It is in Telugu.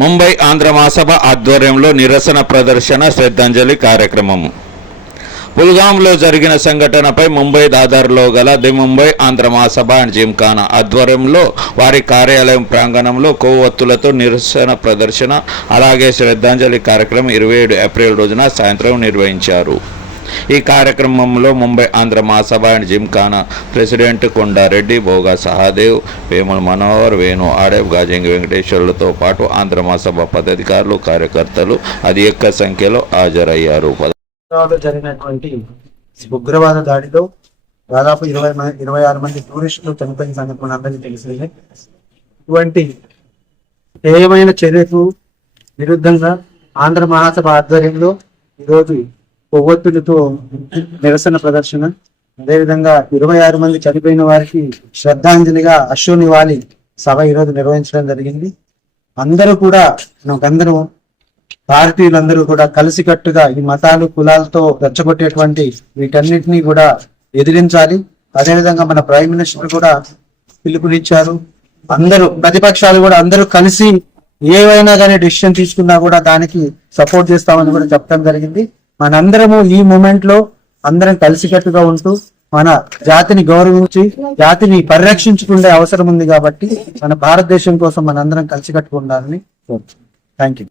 ముంబై ఆంధ్ర మహాసభ ఆధ్వర్యంలో నిరసన ప్రదర్శన శ్రద్ధాంజలి కార్యక్రమం పుల్గాంలో జరిగిన సంఘటనపై ముంబై దాదర్లో గల ది ముంబై ఆంధ్ర మహాసభ అండ్ జిమ్ఖానా ఆధ్వర్యంలో వారి కార్యాలయం ప్రాంగణంలో కొవ్వొత్తులతో నిరసన ప్రదర్శన అలాగే శ్రద్ధాంజలి కార్యక్రమం ఇరవై ఏడు ఏప్రిల్ రోజున సాయంత్రం నిర్వహించారు. ఈ కార్యక్రమంలో ముంబై ఆంధ్ర మహాసభ అండ్ జిమ్ఖానా ప్రెసిడెంట్ కొండారెడ్డి భోగా సహాదేవ్ వేముల మనోహర్ వేణు ఆడేవ్ గాజంగి వెంకటేశ్వర్లతో పాటు ఆంధ్ర మహాసభ పదాధికారులు కార్యకర్తలు అధిక సంఖ్యలో హాజరయ్యారు. జరిగినటువంటి ఉగ్రవాద దాడిలో దాదాపు ఇరవై ఇరవై ఆరు మంది టూరిస్టులు చనిపోయిన సంగతి మన అందరికీ తెలిసిందే. ఇటువంటి ఏమైన చర్యకు విరుద్ధంగా ఆంధ్ర మహాసభ ఆధ్వర్యంలో ఈరోజు కొవ్వొత్తులతో నిరసన ప్రదర్శన. అదేవిధంగా ఇరవై ఆరు మంది చనిపోయిన వారికి శ్రద్ధాంజలిగా అశ్వ వాలి సభ ఈరోజు నిర్వహించడం జరిగింది. అందరూ కూడా నాకందరూ భారతీయులందరూ కూడా కలిసికట్టుగా ఈ మతాలు కులాలతో రెచ్చగొట్టేటువంటి వీటన్నిటినీ కూడా ఎదిరించాలి. అదేవిధంగా మన ప్రైమ్ మినిస్టర్ కూడా పిలుపునిచ్చారు. అందరూ ప్రతిపక్షాలు కూడా అందరూ కలిసి ఏవైనా కానీ డిసిషన్ తీసుకున్నా కూడా దానికి సపోర్ట్ చేస్తామని కూడా చెప్పడం జరిగింది. మనందరము ఈ మూమెంట్లో అందరం కలిసికట్టుగా ఉంటూ మన జాతిని గౌరవించి జాతిని పరిరక్షించుకునే అవసరం ఉంది కాబట్టి మన భారతదేశం కోసం మనందరం కలిసి కట్టుకుండాలని కోరుతున్నాం. Thank you